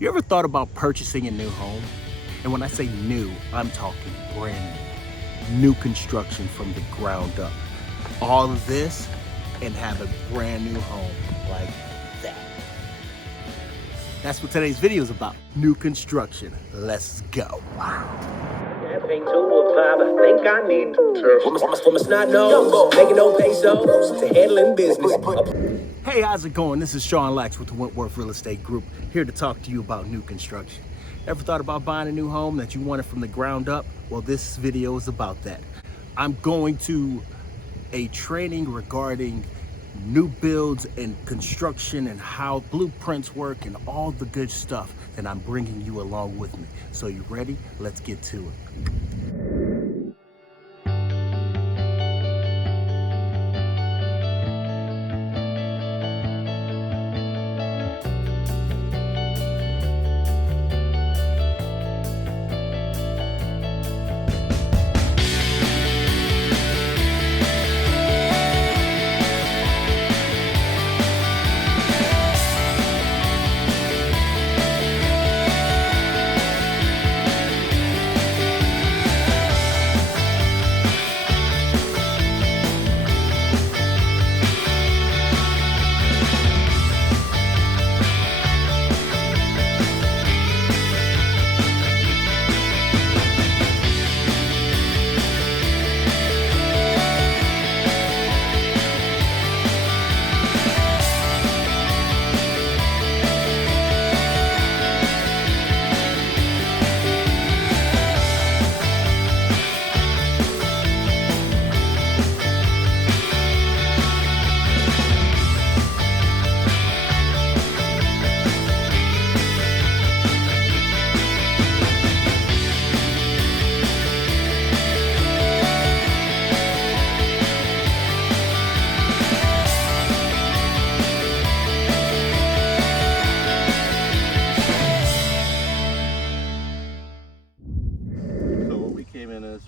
You ever thought about purchasing a new home? And when I say new, I'm talking brand new construction from the ground up. All of this and have a brand new home like that. That's what today's video is about. New construction. Let's go. Having to apply, but I think I need to. From a snot nose, making no pesos, to handling business. Hey, how's it going? This is Sean Lax with the Wentworth Real Estate Group, here to talk to you about new construction. Ever thought about buying a new home that you wanted from the ground up? Well, this video is about that. I'm going to a training regarding new builds and construction and how blueprints work and all the good stuff, and I'm bringing you along with me. So you ready? Let's get to it.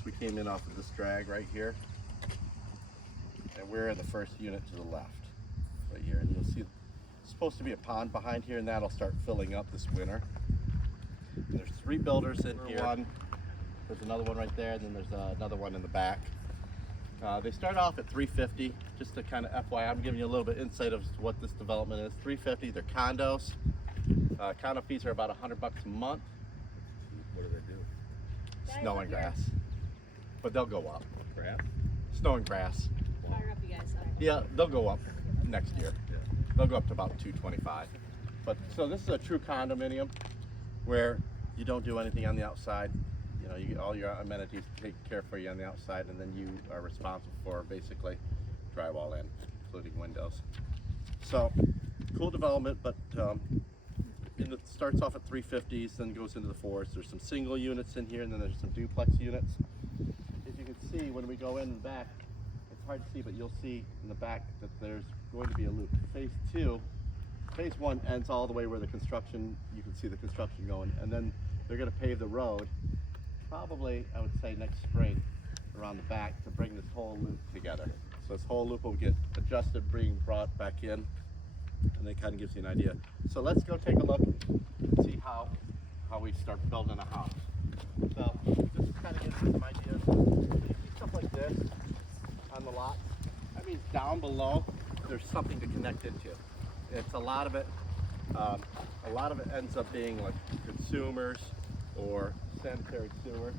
We came in off of this drag right here, and we're in the first unit to the left right here, and you'll see it's supposed to be a pond behind here, and that'll start filling up this winter. And there's 3 builders in here. There's another one right there, and then there's another one in the back. They start off at $350, just to kind of FYI, I'm giving you a little bit insight of what this development is. $350, they're condos. Condo fees are about $100 a month. What do they do? Snow and grass. But they'll go up. Grass? Snow and grass. Fire up, you guys. Yeah, they'll go up next year. Yeah. They'll go up to about $225. But so this is a true condominium where you don't do anything on the outside. You know, you get all your amenities taken care for you on the outside, and then you are responsible for basically drywall in, including windows. So cool development, but it starts off at 350s, then goes into the 4s. There's some single units in here, and then there's some duplex units. As you can see, when we go in the back, it's hard to see, but you'll see in the back that there's going to be a loop. Phase 1 ends all the way where the construction, you can see the construction going, and then they're going to pave the road, probably, I would say, next spring around the back to bring this whole loop together. So this whole loop will get adjusted, being brought back in, and that kind of gives you an idea. So let's go take a look and see how we start building a house. So just kind of gives you some ideas. You see stuff like this on the lot. That means down below there's something to connect into. It's a lot of it ends up being like consumers or sanitary sewer.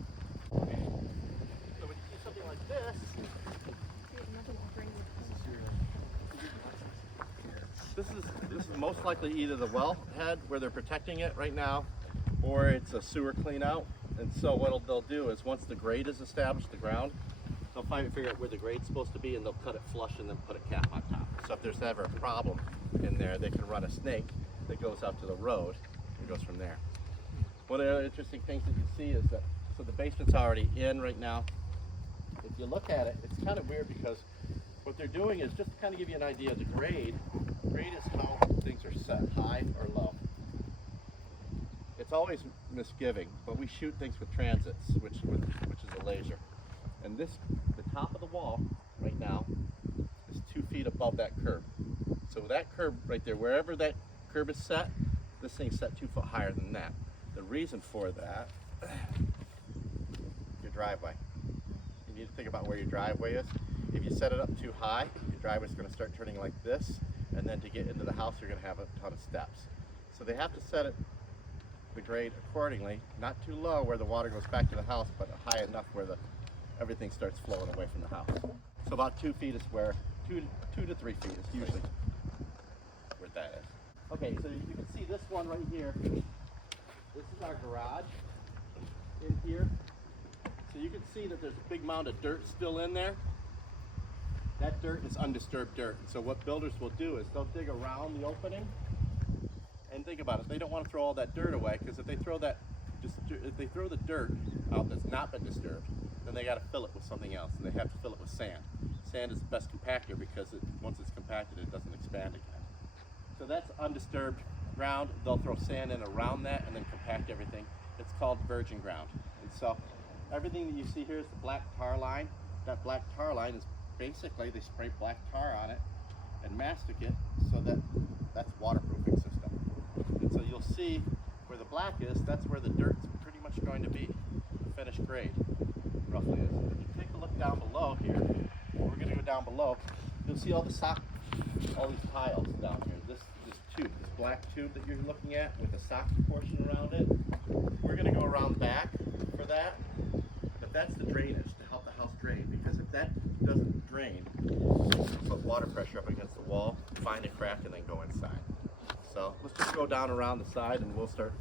So when you see something like this, this is most likely either the wellhead where they're protecting it right now, or it's a sewer clean out. And so what they'll do is once the grade is established, the ground, they'll figure out where the grade's supposed to be, and they'll cut it flush and then put a cap on top. So if there's ever a problem in there, they can run a snake that goes out to the road and goes from there. One of the other interesting things that you see is that, so the basement's already in right now. If you look at it, it's kind of weird because what they're doing is just to kind of give you an idea of the grade. Grade is how things are set, high or low. It's always misgiving, but we shoot things with transits, which is a laser. And the top of the wall right now is 2 feet above that curb. So that curb right there, wherever that curb is set, this thing's set 2 foot higher than that. The reason for that, your driveway. You need to think about where your driveway is. If you set it up too high, your driveway's going to start turning like this, and then to get into the house, you're going to have a ton of steps. So they have to set it, the grade accordingly, not too low where the water goes back to the house, but high enough where everything starts flowing away from the house. So about 2 feet is where, 2 to 3 feet is usually where that is. Okay, so you can see this one right here. This is our garage in here. So you can see that there's a big mound of dirt still in there. That dirt is undisturbed dirt. So what builders will do is they'll dig around the opening, and think about it, they don't want to throw all that dirt away, because if they throw the dirt out that's not been disturbed, then they got to fill it with something else, and they have to fill it with sand. Sand is the best compactor because once it's compacted, it doesn't expand again. So that's undisturbed ground. They'll throw sand in around that and then compact everything. It's called virgin ground. And so everything that you see here is the black tar line. That black tar line is basically, they spray black tar on it and mastic it, so that's waterproofing system. And so you'll see where the black is, that's where the dirt's pretty much going to be. The finished grade roughly is. If you take a look down below here, we're going to go down below, you'll see all these piles down here. This tube, this black tube that you're looking at with the sock portion around it, we're going to go around back for that. But that's the drainage to help the house drain, because if that doesn't drain, put water pressure up against the wall, find a crack, and then go inside. So let's just go down around the side and we'll start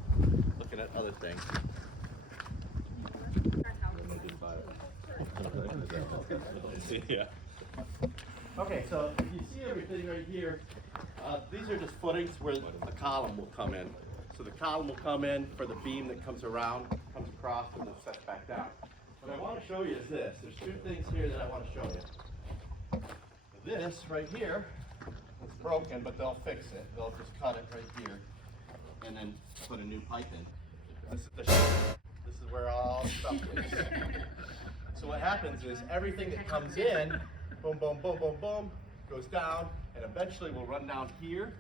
looking at other things. Yeah. Okay, so you see everything right here. These are just footings where the column will come in. So the column will come in for the beam that comes around, comes across, and then sets back down. What I want to show you is this. There's 2 things here that I want to show you. This right here is broken, but they'll fix it. They'll just cut it right here and then put a new pipe in. This is the shit. This is where all the stuff is. So what happens is everything that comes in, boom, boom, boom, boom, boom, goes down, and eventually will run down here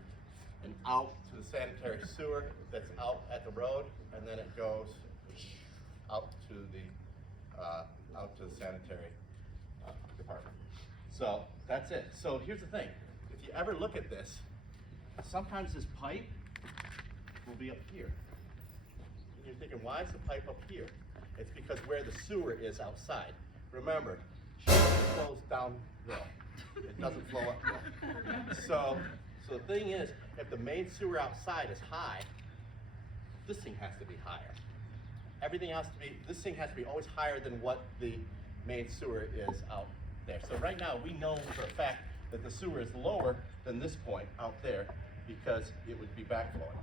and out to the sanitary sewer that's out at the road, and then it goes out to the sanitary department. So that's it. So here's the thing. If you ever look at this, sometimes this pipe will be up here. And you're thinking, why is the pipe up here? It's because where the sewer is outside. Remember, it flows downhill. It doesn't flow uphill. So the thing is, if the main sewer outside is high, this thing has to be higher. This thing has to be always higher than what the main sewer is out there. So right now, we know for a fact that the sewer is lower than this point out there because it would be backflowing.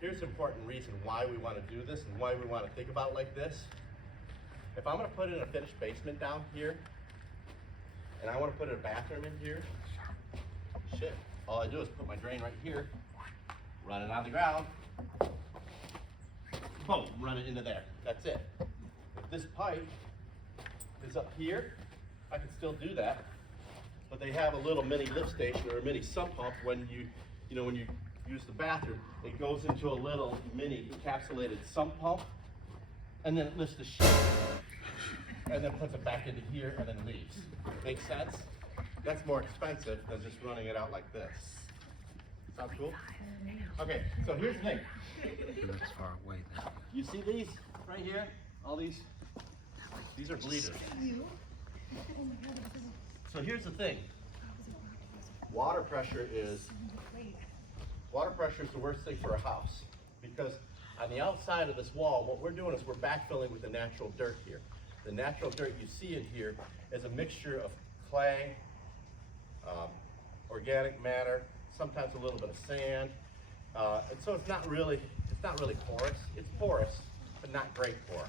Here's an important reason why we want to do this and why we want to think about it like this. If I'm going to put in a finished basement down here, and I want to put in a bathroom in here, shit, all I do is put my drain right here, run it on the ground, boom, run it into there. That's it. If this pipe is up here, I can still do that, but they have a little mini lift station or a mini sump pump when you use the bathroom. It goes into a little mini encapsulated sump pump, and then it lifts the shit, and then puts it back into here and then leaves. Make sense? That's more expensive than just running it out like this. Sound cool? Okay, so here's the thing. That's far away now. You see these right here? All these are bleeders. So here's the thing. Water pressure is the worst thing for a house, because on the outside of this wall, what we're doing is we're backfilling with the natural dirt here. The natural dirt you see in here is a mixture of clay, organic matter, sometimes a little bit of sand, and so it's not really porous. It's porous, but not great porous.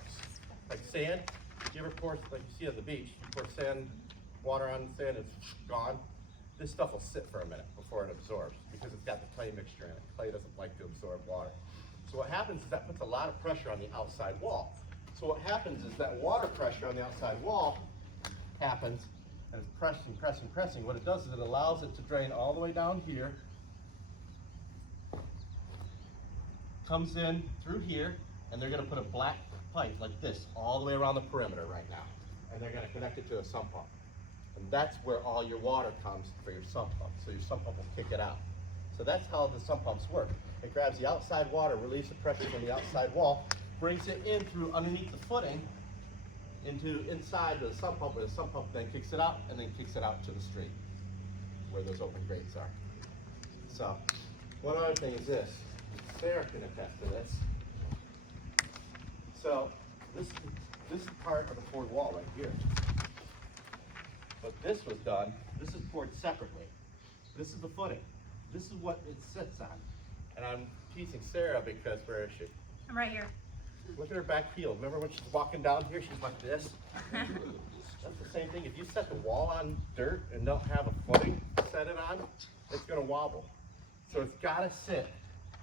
Like sand, you ever pour, like you see on the beach, you pour sand, water on the sand, it's gone. This stuff will sit for a minute before it absorbs because it's got the clay mixture in it. Clay doesn't like to absorb water. So what happens is that puts a lot of pressure on the outside wall. So what happens is that water pressure on the outside wall happens, and it's pressing, pressing, pressing. What it does is it allows it to drain all the way down here comes in through here, and they're gonna put a black pipe like this all the way around the perimeter right now. And they're gonna connect it to a sump pump. And that's where all your water comes for your sump pump. So your sump pump will kick it out. So that's how the sump pumps work. It grabs the outside water, relieves the pressure from the outside wall, brings it in through underneath the footing into inside the sump pump, where the sump pump then kicks it out and then kicks it out to the street where those open grates are. So one other thing is this. Sarah can attest to this. So this is part of the poured wall right here. But this was done, this is poured separately. This is the footing. This is what it sits on. And I'm teasing Sarah because where is she? I'm right here. Look at her back heel. Remember when she's walking down here, she's like this? That's the same thing. If you set the wall on dirt and don't have a footing to set it on, it's gonna wobble. So it's gotta sit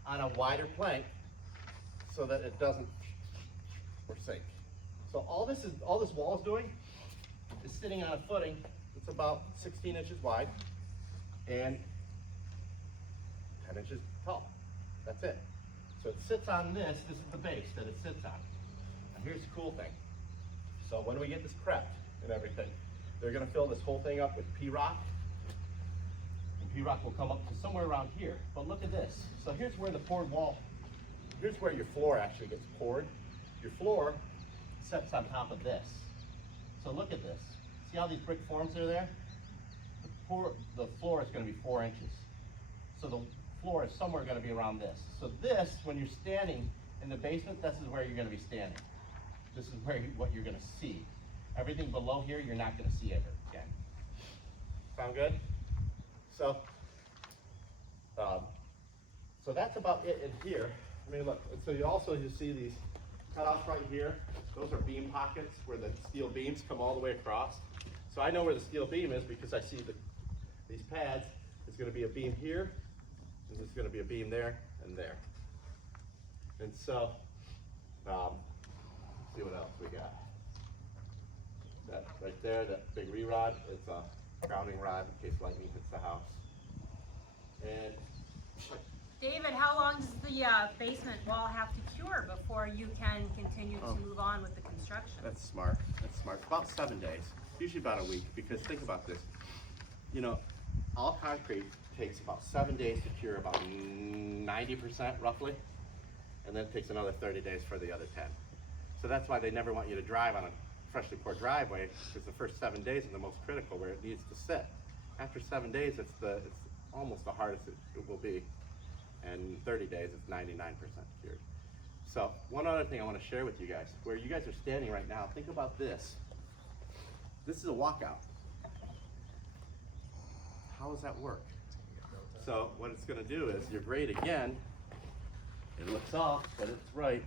on a wider plank so that it doesn't sink. So all this wall is doing is sitting on a footing that's about 16 inches wide and 10 inches tall. That's it. So it sits on this. This is the base that it sits on. And here's the cool thing. So when we get this prepped and everything, they're gonna fill this whole thing up with P-rock. And P-rock will come up to somewhere around here. But look at this. So here's where the poured wall, here's where your floor actually gets poured. Your floor sets on top of this. So look at this. See how these brick forms are there? The floor is gonna be 4 inches. So the floor is somewhere gonna be around this. So this, when you're standing in the basement, this is where you're gonna be standing. This is what you're gonna see. Everything below here, you're not gonna see ever again. Sound good? So, so that's about it in here. I mean, look, so you see these cutouts right here. Those are beam pockets where the steel beams come all the way across. So I know where the steel beam is because I see these pads. There's gonna be a beam here, and there's gonna be a beam there and there. And so, see what else we got. That right there, that big re-rod, it's a grounding rod in case lightning hits the house. And David, how long does the basement wall have to cure before you can continue to move on with the construction? that's smart. That's smart. About 7 days, usually about a week. Because think about this. You know, all concrete takes about 7 days to cure, about 90% roughly, and then it takes another 30 days for the other 10. So that's why they never want you to drive on a freshly poured driveway, because the first 7 days are the most critical, where it needs to sit. After 7 days, it's almost the hardest it will be, and 30 days, it's 99% cured. So one other thing I want to share with you guys, where you guys are standing right now, think about this. This is a walkout. How does that work? So what it's going to do is your grade again, it looks off, but it's right.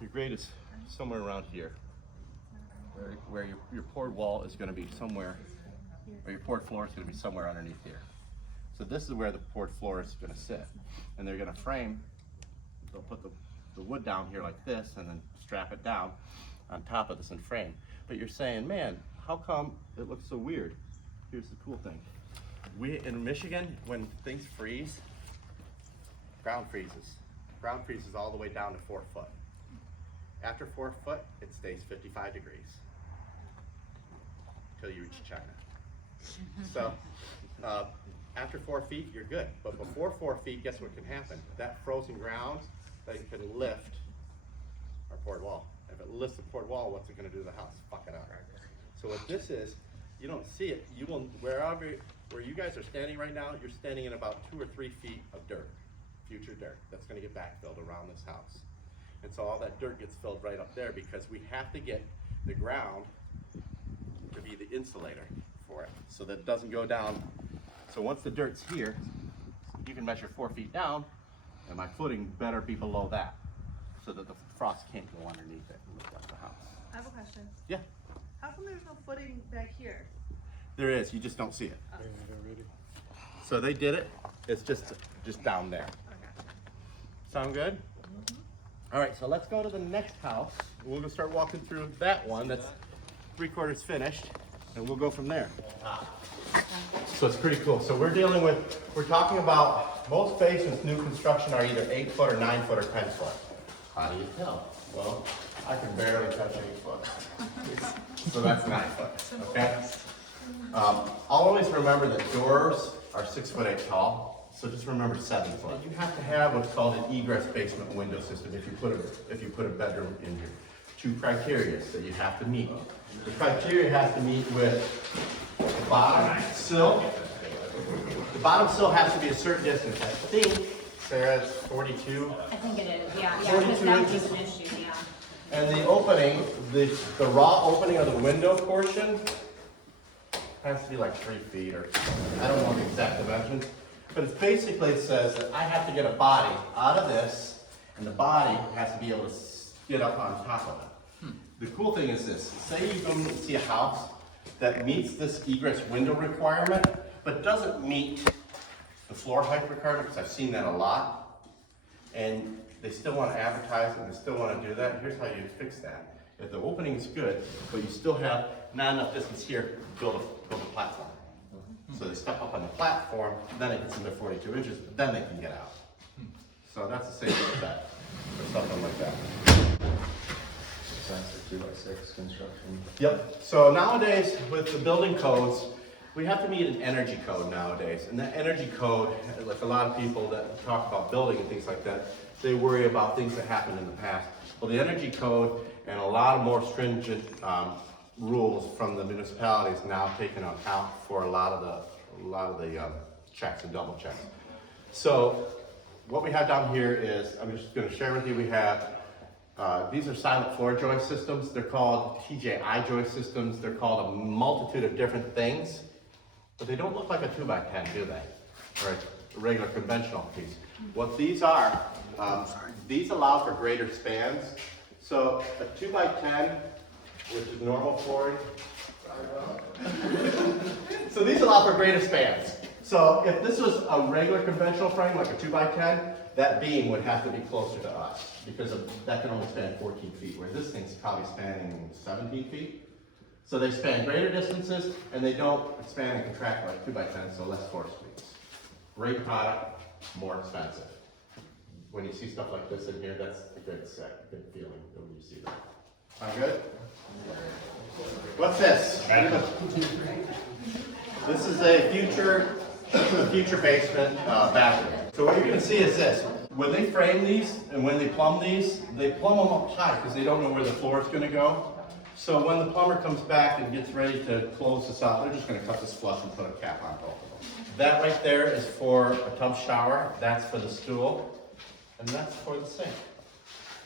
Your grade is somewhere around here, where your poured wall is going to be somewhere, or your poured floor is going to be somewhere underneath here. So this is where the poured floor is going to sit, and they're going to frame. They'll put the wood down here like this, and then strap it down on top of this and frame. But you're saying, man, how come it looks so weird? Here's the cool thing. We in Michigan, when things freeze, ground freezes. Ground freezes all the way down to 4 foot. After 4 foot, it stays 55 degrees until you reach China. So after 4 feet, you're good. But before 4 feet, guess what can happen? That frozen ground, they can lift our poured wall. If it lifts the poured wall, what's it going to do to the house? Fuck it up. So what this is, you don't see it. You will, where you guys are standing right now, you're standing in about 2 or 3 feet of dirt, future dirt, that's going to get backfilled around this house. And so all that dirt gets filled right up there because we have to get the ground to be the insulator for it so that it doesn't go down. So once the dirt's here, you can measure 4 feet down, and my footing better be below that so that the frost can't go underneath it and lift up the house. I have a question. Yeah, How come there's no footing back here? there is, you just don't see it. So they did it, it's just down there. Okay. Sound good? All right, so let's go to the next house. We're gonna start walking through that one that's 3/4 finished, and we'll go from there. So it's pretty cool. So we're talking about most basements, new construction, are either 8 foot or 9 foot or 10 foot. How do you tell? Well, I can barely touch 8 foot. So that's 9 foot, okay? Always remember that doors are 6 foot 8 tall, so just remember 7 foot. You have to have what's called an egress basement window system if you put a bedroom in here. 2 criteria that you have to meet. The criteria has to meet with the bottom sill. The bottom sill has to be a certain distance. I think, Sarah, it's 42. I think it is, yeah, 42 because that inches. was an issue, yeah. And the opening, the raw opening of the window portion has to be like 3 feet or something. I don't know the exact dimensions, but it's basically, it says that I have to get a body out of this, and the body has to be able to get up on top of it. The cool thing is this, say you go and see a house that meets this egress window requirement, but doesn't meet the floor height requirement, because I've seen that a lot, and they still want to advertise it and they still want to do that. Here's how you fix that. If the opening is good, but you still have not enough distance here, build a platform. So they step up on the platform, then it gets into 42 inches, but then they can get out. So that's the safety bet or something like that. Sense of 2x6 construction. Yep. So nowadays, with the building codes, we have to meet an energy code nowadays. And that energy code, like a lot of people that talk about building and things like that, they worry about things that happened in the past. Well, the energy code and a lot of more stringent rules from the municipalities now taken on account for a lot of the checks and double checks. So what we have down here is, I'm just going to share with you, we have these are silent floor joist systems. They're called TJI joist systems. They're called a multitude of different things, but they don't look like a 2x10, do they? Or a regular conventional piece. What these are, these allow for greater spans. So a 2x10, which is normal flooring. So these allow for greater spans. So if this was a regular conventional frame, like a 2x10, that beam would have to be closer to us because that can only span 14 feet, where this thing's probably spanning 17 feet. So they span greater distances, and they don't expand and contract like 2x10, so less force feeds. Great product, more expensive. When you see stuff like this in here, that's a good feeling when you see that. Sound good? What's this? This is a future basement bathroom. So what you're going to see is this. When they frame these and when they plumb these, they plumb them up high because they don't know where the floor is going to go. So when the plumber comes back and gets ready to close this out, they're just going to cut this flush and put a cap on both of them. That right there is for a tub shower. That's for the stool. And that's for the sink.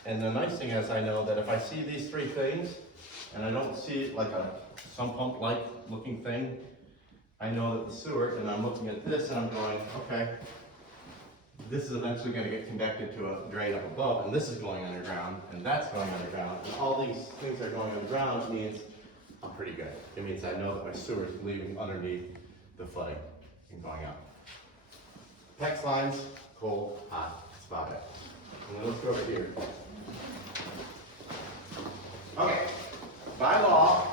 And the nice thing is I know that if I see these 3 things and I don't see like a sump pump-like looking thing, I know that the sewer, and I'm looking at this and I'm going, okay, this is eventually going to get connected to a drain up above, and this is going underground, and that's going underground, and all these things are going underground means I'm pretty good. It means I know that my sewer is leaving underneath the footing and going up. PEX lines, cold, hot, that's about it. And then let's go over here. Okay, by law,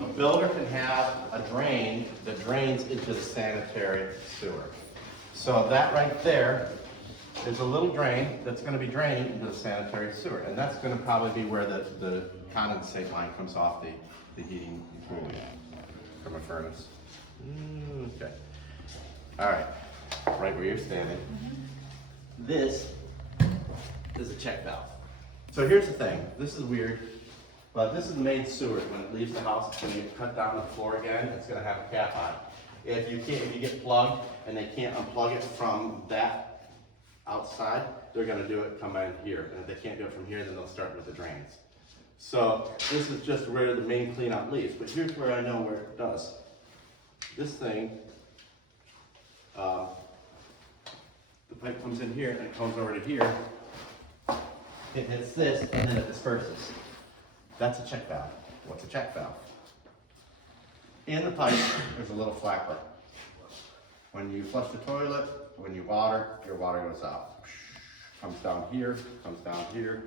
a builder can have a drain that drains into the sanitary sewer. So that right there is a little drain that's going to be draining into the sanitary sewer. And that's going to probably be where the condensate line comes off the heating and cooling from a furnace. Okay. All right. Right where you're standing. This is a check valve. So here's the thing. This is weird. But this is the main sewer. When it leaves the house, it's going to get cut down to the floor again. It's going to have a cap on it. If you get plugged and they can't unplug it from that outside, they're going to do it come in here. And if they can't do it from here, then they'll start with the drains. So this is just where the main cleanout leaves. But here's where I know where it does. This thing, the pipe comes in here and it comes over to here. It hits this and then it disperses. That's a check valve. What's a check valve? In the pipe, there's a little flapper. When you flush the toilet, when you water, your water goes out. Comes down here, comes down here.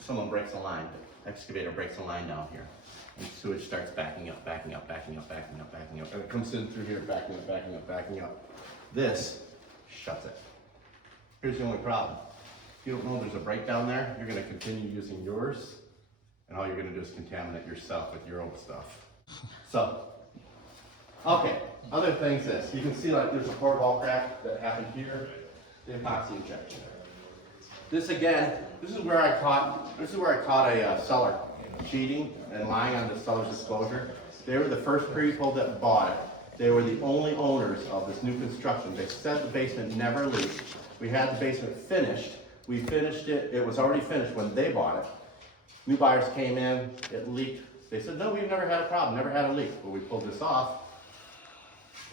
Someone breaks a line. Excavator breaks a line down here. And sewage starts backing up, backing up, backing up, backing up, backing up, backing up. And it comes in through here, backing up, backing up, backing up. This shuts it. Here's the only problem. If you don't know there's a break down there, you're gonna continue using yours, and all you're gonna do is contaminate yourself with your own stuff. So, okay, other things this. You can see like there's a port wall crack that happened here, the epoxy injection. This again, this is where I caught a seller cheating and lying on the seller's disclosure. They were the first people that bought it. They were the only owners of this new construction. They said the basement never leaked. We had the basement finished. We finished it, it was already finished when they bought it. New buyers came in, it leaked. They said, no, we've never had a problem, never had a leak. Well, we pulled this off.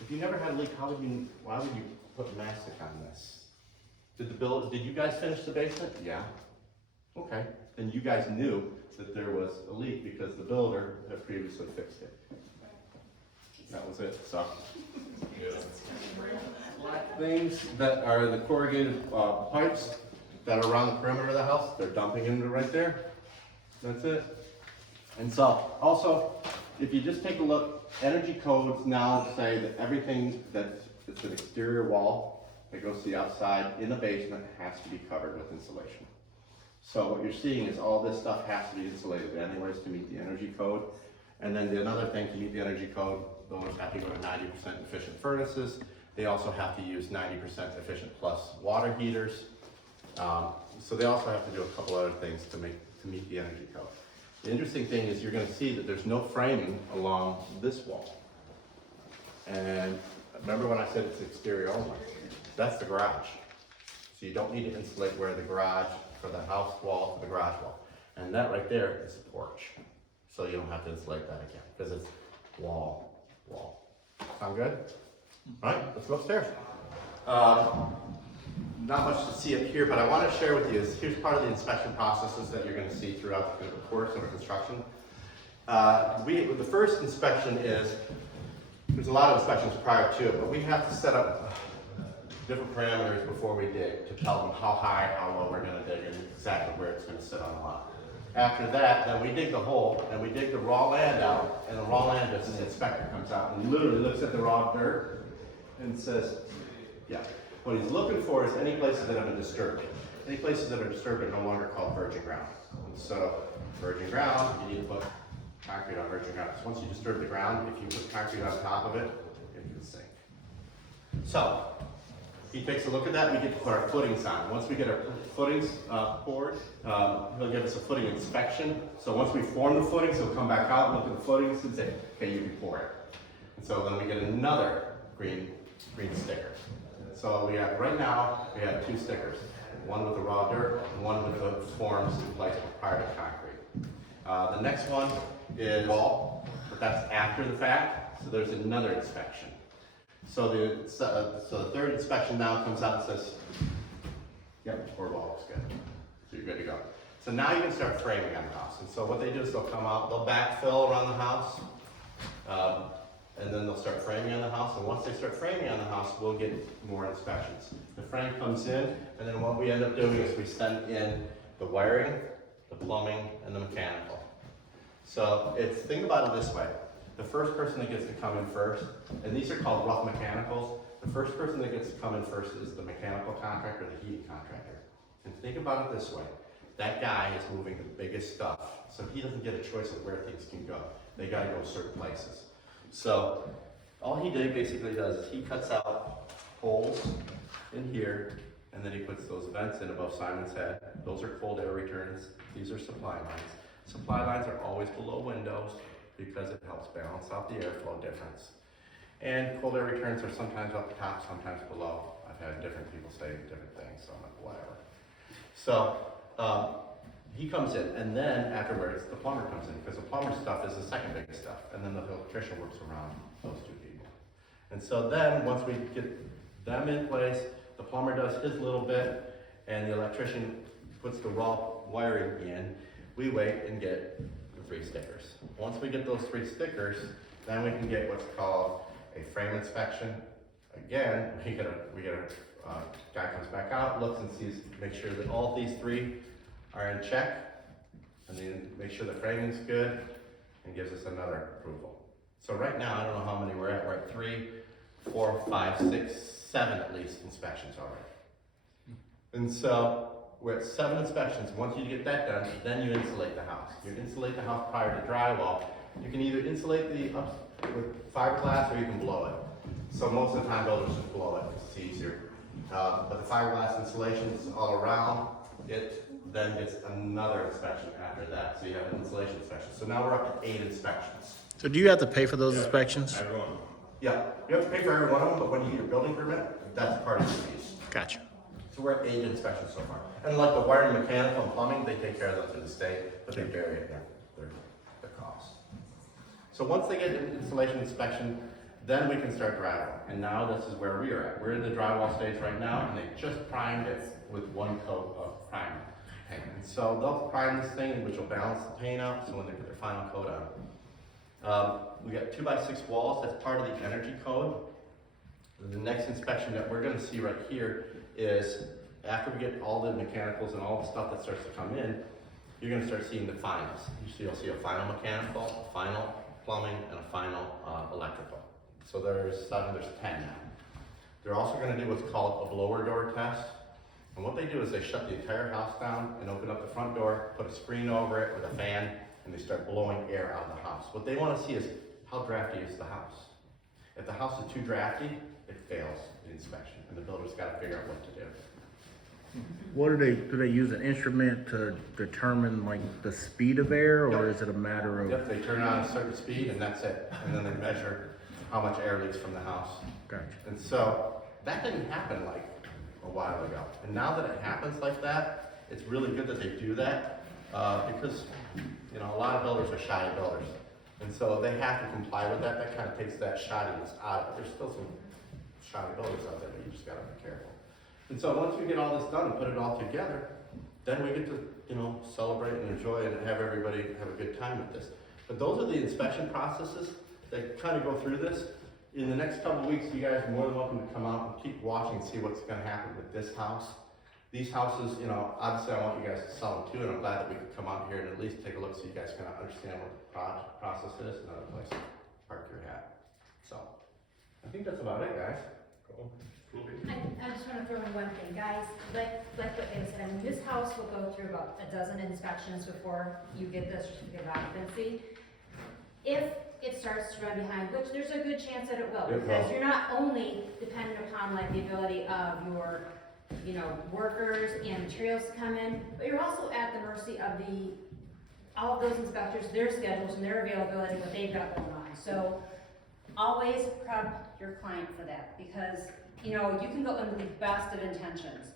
If you never had a leak, why would you put mastic on this? Did you guys finish the basement? Yeah. Okay, then you guys knew that there was a leak because the builder had previously fixed it. That was it, so. Black things that are the corrugated pipes that are around the perimeter of the house, they're dumping into right there. That's it. And so, also, if you just take a look, energy codes now say that everything that's an exterior wall that goes to the outside in the basement has to be covered with insulation. So what you're seeing is all this stuff has to be insulated anyways to meet the energy code. And then another thing to meet the energy code, the owners have to go to 90% efficient furnaces. They also have to use 90% efficient plus water heaters. So they also have to do a couple other things to meet the energy code. The interesting thing is you're going to see that there's no framing along this wall. And remember when I said it's exterior only? That's the garage. So you don't need to insulate where the garage, for the house wall, for the garage wall. And that right there is the porch. So you don't have to insulate that again, because it's wall. Sound good? All right, let's go upstairs. Not much to see up here, but I want to share with you is here's part of the inspection processes that you're going to see throughout the course of our construction. The first inspection is, there's a lot of inspections prior to it, but we have to set up different parameters before we dig to tell them how high, how low we're going to dig, and exactly where it's going to sit on the lot. After that, then we dig the hole, and we dig the raw land out, and the raw land, just the inspector comes out and literally looks at the raw dirt and says, yeah. What he's looking for is any places that have been disturbed. Any places that are disturbed are no longer called virgin ground. And so, virgin ground, you need to put concrete on virgin ground. So once you disturb the ground, if you put concrete on top of it, it can sink. So, he takes a look at that, we get to put our footings on. Once we get our footings poured, he'll give us a footing inspection. So once we form the footings, he'll come back out and look at the footings and say, okay, you can pour it. And so then we get another green sticker. So we have, right now, we have 2 stickers. One with the raw dirt, and one with the forms in place prior to concrete. The next one is wall, but that's after the fact, so there's another inspection. So the third inspection now comes out and says, yep, poured wall looks good. So you're good to go. So now you can start framing on the house. And so what they do is they'll come out, they'll backfill around the house, and then they'll start framing on the house. And once they start framing on the house, we'll get more inspections. The frame comes in, and then what we end up doing is we send in the wiring, the plumbing, and the mechanical. So think about it this way. The first person that gets to come in first, and these are called rough mechanicals, the first person that gets to come in first is the mechanical contractor, the heating contractor. And think about it this way. That guy is moving the biggest stuff, so he doesn't get a choice of where things can go. They gotta go certain places. So all he basically does is he cuts out holes in here, and then he puts those vents in above Simon's head. Those are cold air returns. These are supply lines. Supply lines are always below windows because it helps balance out the airflow difference. And cold air returns are sometimes up top, sometimes below. I've had different people say different things, so I'm like, whatever. So he comes in, and then afterwards, the plumber comes in, because the plumber stuff is the second biggest stuff, and then the electrician works around those 2 people. And so then, once we get them in place, the plumber does his little bit, and the electrician puts the raw wiring in. We wait and get the 3 stickers. Once we get those 3 stickers, then we can get what's called a frame inspection. Again, we get a guy comes back out, looks and sees, make sure that all these 3 are in check, and then make sure the framing's good, and gives us another approval. So right now, I don't know how many we're at. We're at 3, 4, 5, 6, 7 at least inspections already. And so we're at 7 inspections. Once you get that done, then you insulate the house. You insulate the house prior to drywall. You can either insulate the with fiberglass or you can blow it. So most of the time builders just blow it, it's easier. But the fiberglass insulation is all around it, then gets another inspection after that. So you have an insulation inspection. So now we're up to 8 inspections. So do you have to pay for those inspections? Yeah, you have to pay for every one of them, but when you get your building permit, that's part of the fees. Gotcha. So we're at 8 inspections so far. And like the wiring, mechanical, and plumbing, they take care of those through the state, but they vary at their cost. So once they get an installation inspection, then we can start drywall. And now this is where we are at. We're in the drywall stage right now, and they just primed it with 1 coat of primer paint. And so they'll prime this thing, which will balance the paint out, so when they put their final coat on. We got 2x6 walls, that's part of the energy code. The next inspection that we're gonna see right here is after we get all the mechanicals and all the stuff that starts to come in, you're gonna start seeing the finals. You'll see a final mechanical, a final plumbing, and a final electrical. So there's 10 now. They're also gonna do what's called a blower door test. And what they do is they shut the entire house down and open up the front door, put a screen over it with a fan, and they start blowing air out of the house. What they wanna see is how drafty is the house. If the house is too drafty, it fails the inspection, and the builder's gotta figure out what to do. What do they use an instrument to determine like the speed of air, or Yep. is it a matter of? Yep, they turn on a certain speed and that's it. And then they measure how much air leaks from the house. Gotcha. And so that didn't happen like a while ago. And now that it happens like that, it's really good that they do that because you know a lot of builders are shoddy builders. And so they have to comply with that. That kind of takes that shoddiness out of it. There's still some shoddy builders out there, but you just gotta be careful. And so once we get all this done and put it all together, then we get to, you know, celebrate and enjoy and have everybody have a good time with this. But those are the inspection processes that kind of go through this. In the next couple of weeks, you guys are more than welcome to come out and keep watching and see what's gonna happen with this house. These houses, you know, obviously I want you guys to sell them too, and I'm glad that we could come out here and at least take a look so you guys can understand what the process is and other place to park your hat. So, I think that's about it, guys. Cool. I just want to throw in one thing, guys, like what David said, I mean, this house will go through about a dozen inspections before you get the certificate of occupancy. If it starts to run behind, which there's a good chance that it will, It because will. you're not only dependent upon like the ability of your, you know, workers and materials to come in, but you're also at the mercy of all of those inspectors, their schedules and their availability, what they've got going on. So always prep your client for that, because you know, you can go in with the best of intentions.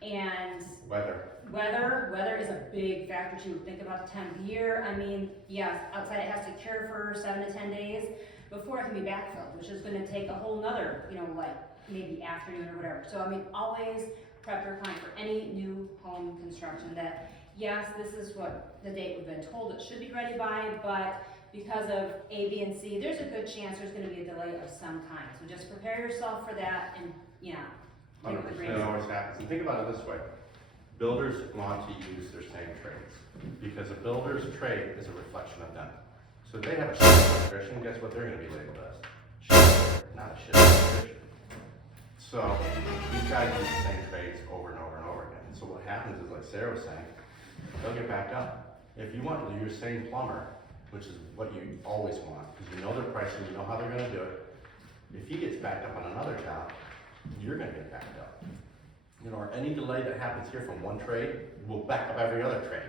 And weather is a big factor too. Think about the time of year. I mean, yes, outside it has to cure for 7 to 10 days before it can be backfilled, which is gonna take a whole nother, you know, like maybe afternoon or whatever. So I mean, always prep your client for any new home construction that, yes, this is what the date we've been told it should be ready by, but because of A, B, and C, there's a good chance there's gonna be a delay of some kind. So just prepare yourself for that and, you know, take it with a grain 100% of salt. always happens. And think about it this way. Builders want to use their same trades because a builder's trade is a reflection of them. So if they have a shit electrician, guess what they're gonna be labeled as? Shit, not a shit electrician. So these guys use the same trades over and over and over again. And so what happens is, like Sarah was saying, they'll get backed up. If you want to use the same plumber, which is what you always want, because you know their pricing, you know how they're gonna do it. If he gets backed up on another job, you're gonna get backed up. You know, or any delay that happens here from one trade will back up every other trade.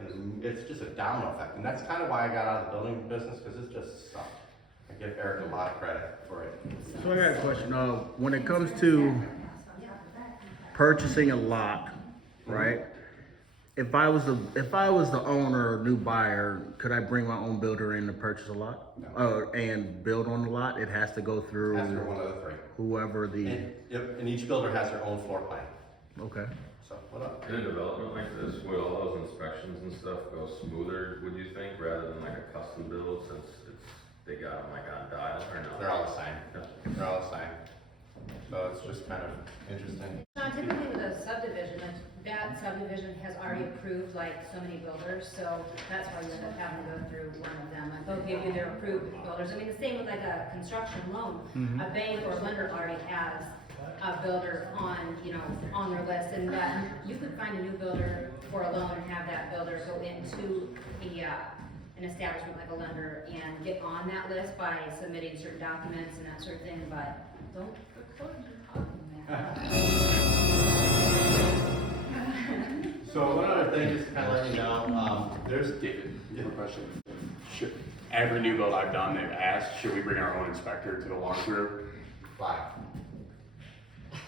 And it's just a domino effect. And that's kind of why I got out of the building business, because it's just sucked. I give Eric a lot of credit for it. So I got a question. When it comes to purchasing a lot, right? If I was the owner or new buyer, could I bring my own builder in to purchase a lot? No. And build on the lot? It has to go through After one of the three. whoever the. Yep, and each builder has their own floor plan. Okay. So, what up? In a development like this, would all those inspections and stuff go smoother, would you think, rather than like a custom build, since they got them like on dial or no? They're all the same. They're all the same. So it's just kind of interesting. Sean, typically with a subdivision, like that subdivision has already approved like so many builders, so that's why you end up having to go through one of them. Like they'll give you their approved builders. I mean, the same with like a construction loan. A bank or a lender already has a builder on, you know, on their list, and that you could find a new builder for a loan and have that builder go into an establishment like a lender and get on that list by submitting certain documents and that sort of thing, but don't record your So one other thing, just to kind of let you know, there's David, you have a question? Every new build I've done, they've asked, should we bring our own inspector to the walkthrough? five.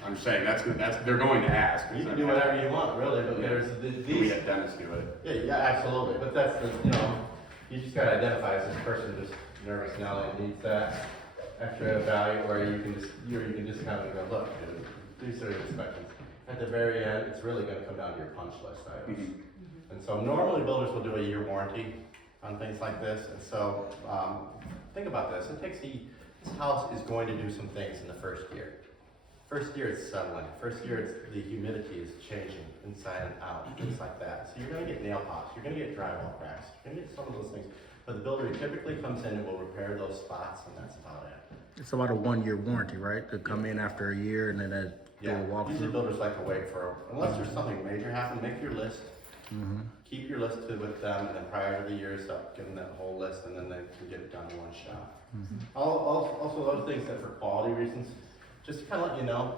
I'm just saying, they're going to ask. You can do whatever you want, really, but there's We these. have Dennis do it. Yeah, absolutely, but that's the, you know, you just gotta identify as this person just nervous now and needs that extra value, or you can just kind of go, look, do certain inspections. At the very end, it's really gonna come down to your punch list items. And so normally builders will do a year warranty on things like this, and so, think about this, this house is going to do some things in the first year. First year it's settling, first year it's, the humidity is changing inside and out, things like that. So you're gonna get nail pops, you're gonna get drywall cracks, you're gonna get some of those things. But the builder typically comes in and will repair those spots, and that's about it. It's about a 1-year warranty, right? To come in after a year and then do Yeah, a usually walkthrough. builders like to wait for, unless there's something major happen, make your list. Keep your list with them, and then prior to the year is up, give them that whole list, and then they can get it done in one shot. Also, other things that for quality reasons, just to kind of let you know,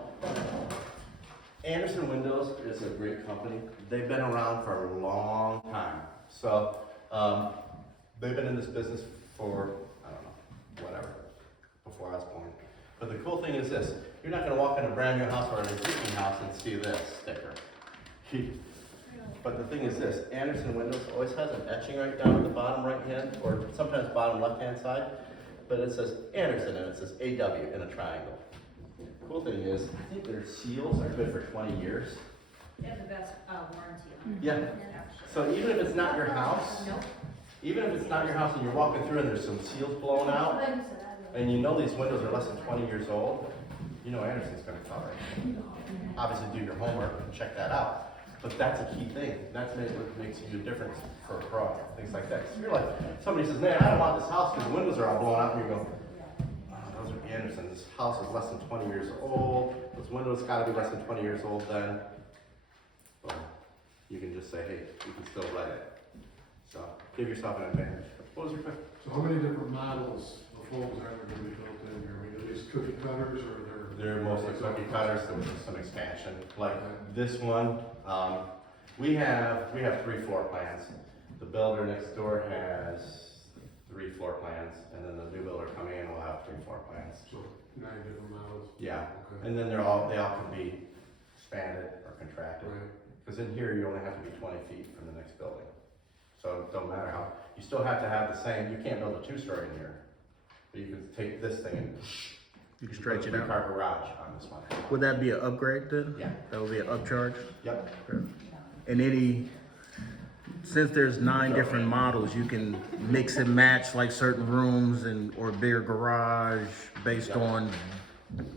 Anderson Windows is a great company. They've been around for a long time. So, they've been in this business for, I don't know, whatever, before I was born. But the cool thing is this, you're not gonna walk in a brand new house or an existing house and see this sticker. But the thing is this, Anderson Windows always has an etching right down at the bottom right hand, or sometimes bottom left hand side, but it says Anderson and it says AW in a triangle. Cool thing is, I think their seals are good for 20 years. They have the best warranty on it. Yeah. So even if it's not your house, Nope. even if it's not your house and you're walking through and there's some seals blown out, and you know these windows are less than 20 years old, you know Anderson's gonna cover it. Obviously do your homework and check that out. But that's a key thing. That's what makes you a difference for a pro, things like that. So you're like, somebody says, man, I don't want this house because the windows are all blown out, and you go, oh, those are Anderson. This house is less than 20 years old. Those windows gotta be less than 20 years old then. Well, you can just say, hey, you can still write it. So give yourself an advantage. What was your question? So how many different models of homes are going to be built in here? I mean, are these cookie cutters or They're mostly cookie cutters, there was some expansion. Like this one, we have 3 floor plans. The builder next door has 3 floor plans, and then the new builder coming in will have 3 floor plans. So 9 different models? Yeah, Okay. and then they all can be expanded or contracted. Right. Because in here, you only have to be 20 feet from the next building. So it don't matter how, you still have to have the same, you can't build a 2-story in here. But you can take this thing and You can stretch it put a out. 3-car garage on this one. Would that be an upgrade then? Yeah. That would be an upcharge? Yep. And since there's 9 different models, you can mix and match like certain rooms or bigger garage based on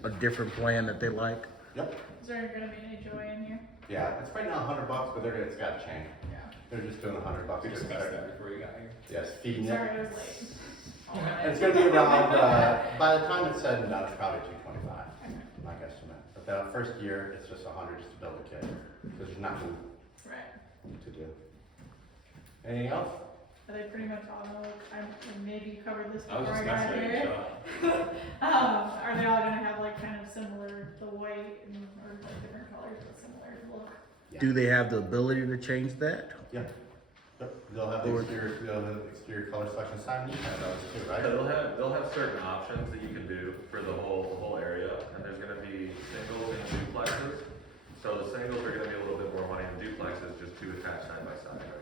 a different plan that they like? Yep. Is there gonna be any joy in here? Yeah, it's right now $100, but it's got to change. Yeah. They're just doing $100. We just discussed better. that before you got here. Yes, feeding Sorry, it. I was late. And it's going to be around, by the time it's said and done, it's probably 225, my guesstimate. But the first year, it's just 100 just to build a kit, because there's nothing Right. to do. Anything else? Are they pretty much all know, maybe you covered this I was before I just got gonna say, here. Sean. Are they all gonna have like kind of similar, the white and, or like different colors, but similar look? Do they have the ability to change that? Yeah. Yep. They'll have the exterior color selection. Simon, you kind of know this too, right? They'll have certain options that you can do for the whole area, and there's gonna be singles and duplexes. So the singles are gonna be a little bit more money, and duplexes just 2 attached side by side, right?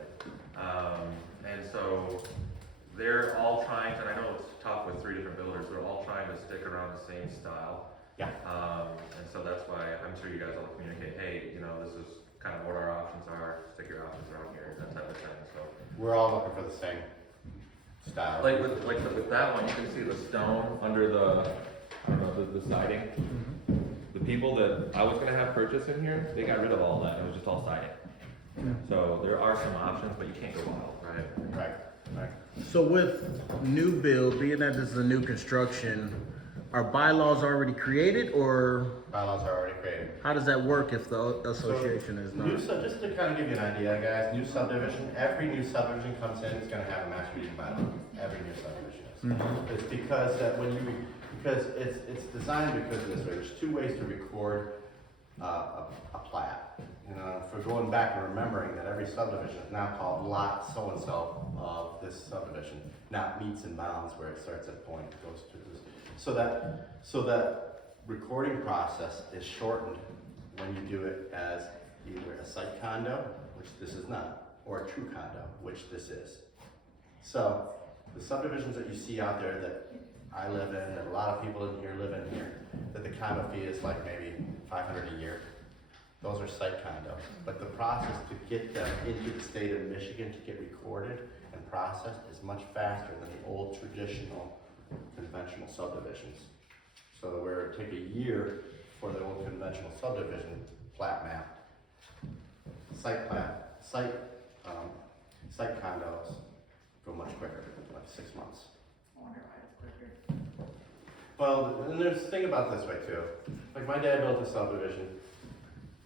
And so they're all trying to, and I know it's tough with 3 different builders, they're all trying to stick around the same style. Yeah. And so that's why I'm sure you guys all communicate, hey, this is kind of what our options are, stick your options around here, that type of thing, so. We're all looking for the same style. Like with that one, you can see the stone under the, I don't know, the siding. The the people that I was gonna have purchase in here, they got rid of all that, it was just all siding. So there are some options, but you can't go wild, right? Right. So with new build, being that this is a new construction, are bylaws already created, or Bylaws are already created. how does that work if the association is New not? just to kind of give you an idea, guys, new subdivision, every new subdivision comes in, it's gonna have a master meeting bylaw. Every new subdivision is. It's because that when you, because it's designed because of this way, there's two ways to record a plat. You know, for going back and remembering that every subdivision is now called lot so-and-so of this subdivision, not meets and bounds where it starts at point, goes to this. So that recording process is shortened when you do it as either a site condo, which this is not, or a true condo, which this is. So the subdivisions that you see out there that I live in, that a lot of people in here live in here, that the condo fee is like maybe $500 a year. Those are site condos, but the process to get them into the state of Michigan to get recorded and processed is much faster than the old traditional conventional subdivisions. So where it took a year for the old conventional subdivision plat map, site condos go much quicker, like 6 months. I wonder why it's quicker. Well, and there's a thing about this way too. Like my dad built a subdivision,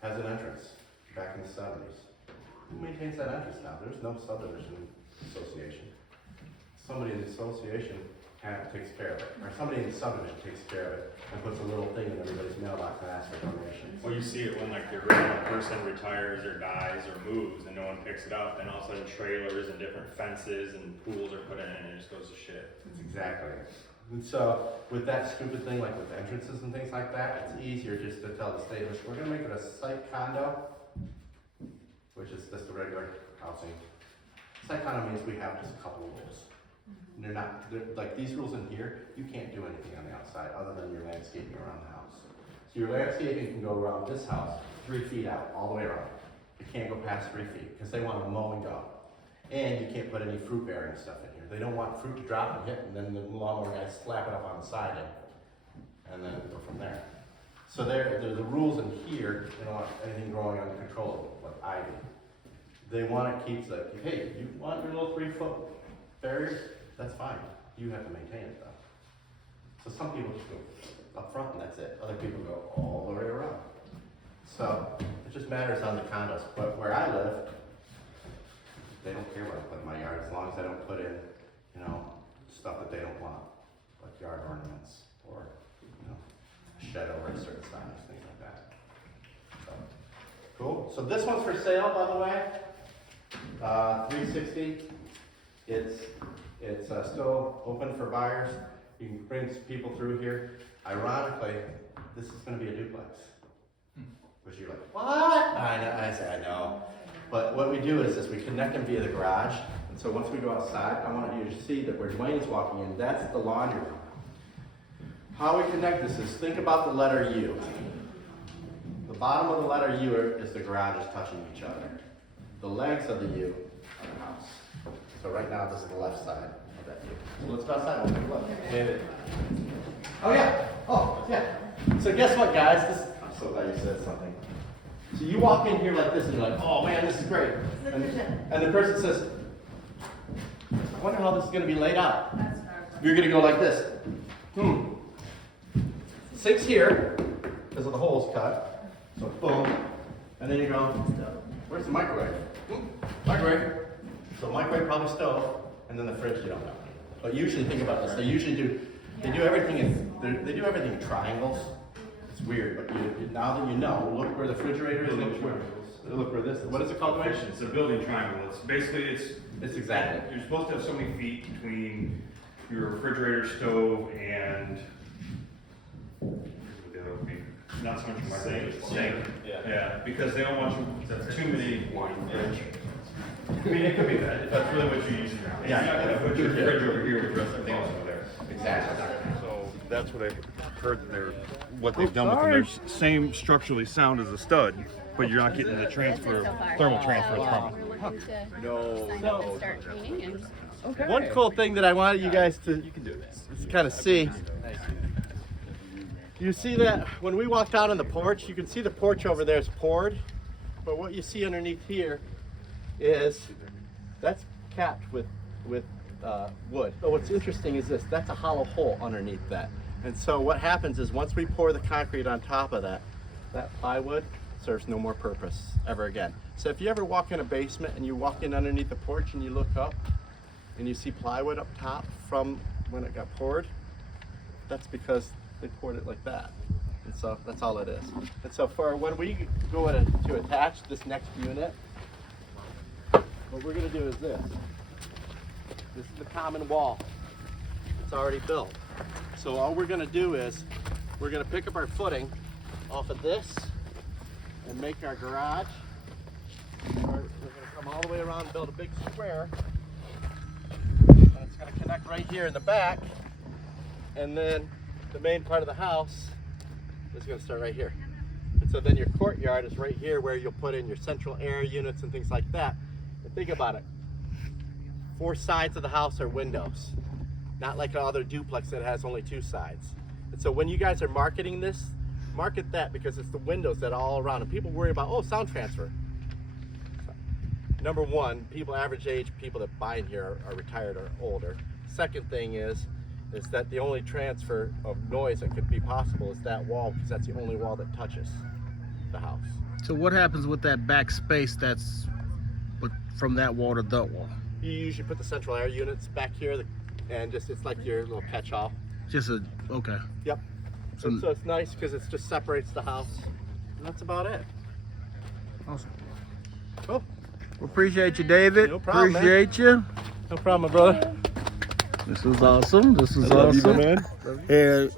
has an entrance back in the 70s. Who maintains that entrance now? There's no subdivision association. Somebody in the association takes care of it, or somebody in the subdivision takes care of it and puts a little thing in everybody's mailbox and asks for donations. Well, you see it when like the original person retires or dies or moves and no one picks it up, and all of a sudden trailers and different fences and pools are put in and it just goes to shit. That's exactly it. And so with that stupid thing, like with entrances and things like that, it's easier just to tell the state, we're gonna make it a site condo, which is just a regular housing. Site condo means we have just a couple of rules. And they're like these rules in here, you can't do anything on the outside other than your landscaping around the house. So your landscaping can go around this house 3 feet out, all the way around. It can't go past 3 feet, because they want to mow and go. And you can't put any fruit bearing stuff in here. They don't want fruit to drop and hit, and then the lawnmower guys slap it up on the side and then go from there. So there's the rules in here, they don't want anything growing uncontrollable, like ivy. They want to keep the, hey, you want your little 3-foot barriers? That's fine. You have to maintain it though. So some people just go up front and that's it. Other people go all the way around. So it just matters on the condos. But where I live, they don't care what I put in my yard as long as I don't put in, you know, stuff that they don't want, like yard ornaments or, you know, a shed over a certain size, things like that. So, cool. So this one's for sale, by the way. 360. It's still open for buyers. You can bring people through here. Ironically, this is going to be a duplex. Which you're like, what? I know. But what we do is we connect them via the garage. And so once we go outside, I want you to see that where Dwayne's walking in, that's the laundry room. How we connect this is, think about the letter U. The bottom of the letter U is the garage is touching each other. The legs of the U are the house. So right now, this is the left side of that U. So let's go outside, we'll take a look. David. Oh yeah, So guess what, guys? I'm so glad you said something. So you walk in here like this and you're like, oh man, this is great. And the person says, I wonder how this is gonna be laid out. You're gonna go like this. Sink's here, because of the holes cut. So boom. And then you go, where's the microwave? Microwave. So microwave, probably stove, and then the fridge, you don't know. But usually think about this. They usually do, they do everything in triangles. It's weird, but now that you know, look where the refrigerator is. Look where this is. What is it called? It's a building triangle. It's basically, It's exactly. you're supposed to have so many feet between your refrigerator, stove, and what the other would be? Not so much your microwave. Sink. Yeah, because they don't want you too many. I mean, it could be that, if that's really what you're using. You're not gonna put your fridge over here with the rest of the things over there. Exactly. So that's what I heard what they've done with them. They're same structurally sound as a stud, but you're not getting the thermal transfer from them. One cool thing that I wanted you guys to kind of see You see that when we walked out on the porch, you can see the porch over there is poured, but what you see underneath here is that's capped with wood. So what's interesting is this, that's a hollow hole underneath that. And so what happens is once we pour the concrete on top of that, that plywood serves no more purpose ever again. So if you ever walk in a basement and you walk in underneath the porch and you look up and you see plywood up top from when it got poured, that's because they poured it like that. And so that's all it is. And so for when we go to attach this next unit, what we're gonna do is this. This is the common wall. It's already built. So all we're gonna do is we're gonna pick up our footing off of this and make our garage. We're gonna come all the way around and build a big square. And it's gonna connect right here in the back. And then the main part of the house is gonna start right here. And so then your courtyard is right here where you'll put in your central air units and things like that. And think about it. 4 sides of the house are windows. Not like another duplex that has only 2 sides. And so when you guys are marketing this, market that because it's the windows that are all around. And people worry about, oh, sound transfer. Number one, average age people that buy in here are retired or older. Second thing is that the only transfer of noise that could be possible is that wall, because that's the only wall that touches the house. So what happens with that back space that's from that wall to that wall? You usually put the central air units back here, and just it's like your little catch-all. Okay. Yep. So it's nice because it just separates the house, and that's about it. Awesome. Cool. Well, appreciate you, David. No problem, appreciate you. No problem, my brother. This was awesome. This was Love awesome. you, man. Here,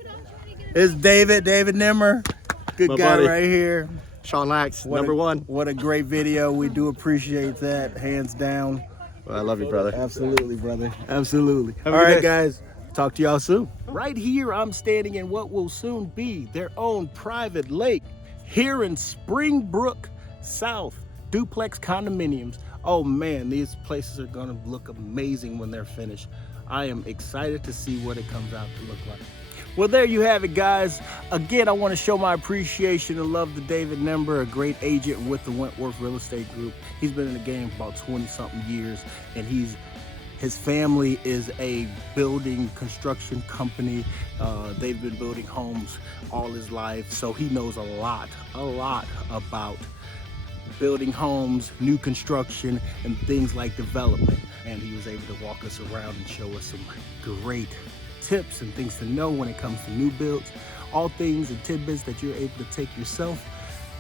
it's David Nimmer. Good My guy buddy. right here. Sean Lax, number one. What a great video. We do appreciate that, hands down. Well, I love you, brother. Absolutely, brother. Absolutely. Have a All good right, day. guys. Talk to y'all soon. Right here, I'm standing in what will soon be their own private lake here in Springbrook South. Duplex condominiums. Oh man, these places are gonna look amazing when they're finished. I am excited to see what it comes out to look like. Well, there you have it, guys. Again, I want to show my appreciation and love to David Nimmer, a great agent with the Wentworth Real Estate Group. He's been in the game for about 20-something years, and his family is a building construction company. They've been building homes all his life, so he knows a lot about building homes, new construction, and things like development. And he was able to walk us around and show us some great tips and things to know when it comes to new builds, all things and tidbits that you're able to take yourself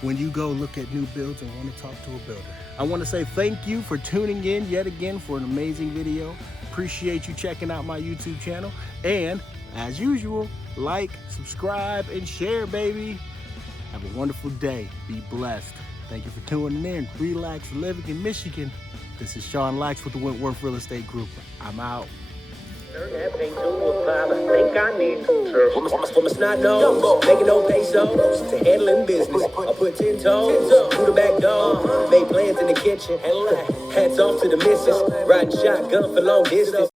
when you go look at new builds and want to talk to a builder. I want to say thank you for tuning in yet again for an amazing video. Appreciate you checking out my YouTube channel. And as usual, like, subscribe, and share, baby. Have a wonderful day. Be blessed. Thank you for tuning in. Relax living in Michigan. This is Sean Lax with the Wentworth Real Estate Group. I'm out. That thing 2 or 5, I think I need to. From a snot nose, making no pesos, to handling business. I put 10 toes through the back door, made plans in the kitchen. Hats off to the missus, riding shotgun for long distance.